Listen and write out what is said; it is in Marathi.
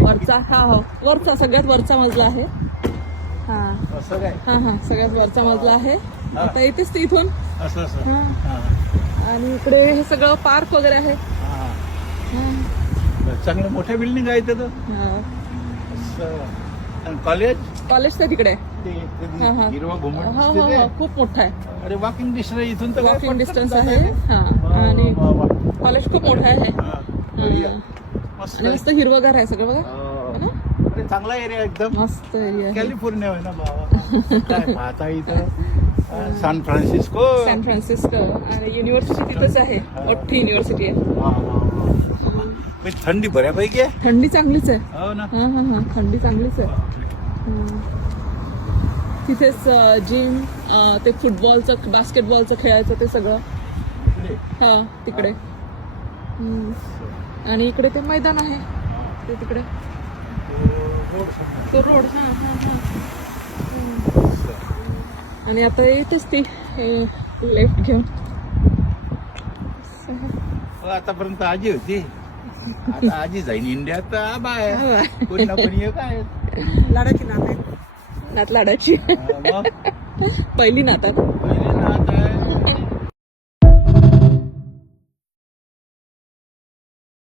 वरचा हा हो वरचा सगळ्यात वरचा मजला आहे. हा असं काय हा हा सगळ्यात वरचा मजला आहे. आता येतेच ते इथून. असं असं हा हा. आणि इकडे हे सगळं पार्क वगैरे आहे. हा. हा. चांगलं मोठ्या बिल्डिंग आहे तिथं हा. असं. आणि कॉलेज कॉलेज तर तिकडे आहे. हा हा हिरवा हो घुमट हो दिसते ते. हो खूप मोठा आहे. अरे वॉकिंग डिस्टन्स इथून तर वॉकिंग डिस्टन्स पटकन आहे. जाता हा वा, आणि वा, वा. कॉलेज खूप मोठा आहे. हा, बढिया. हा. मस्त आणि आहे. मस्त हिरवगार आहे सगळं बघा. हो. है ना? अरे चांगला एरिया एकदम मस्त एरिया आहे. कॅलिफोर्निया आहे ना बाबा काय पाहता इथं सॅन फ्रान्सिस्को सॅन फ्रान्सिस्को आणि युनिव्हर्सिटी तिथंच आहे. मोठी युनिव्हर्सिटी आहे. वा, वा, वा. पण थंडी बऱ्यापैकी आहे थंडी चांगलीच आहे. हो ना हा हा हा थंडी चांगलीच आहे. हम्म. तिथेच जिम ते फुटबॉलचं बास्केटबॉलचं खेळायचं ते सगळं हा तिकडे. हम्म. आणि इकडे ते मैदान आहे ते तिकडे तो रोड हा हा हा. आणि आता येतेच ती लेफ्ट घेऊन. हो, आतापर्यंत आजी होती आता आजी जाईन इंडियात तर आबा आहे कोणी ना कोणी एक आहे लाडाची नात आहे. नात लाडाची मग पहिली नातात. पहिले नात आहे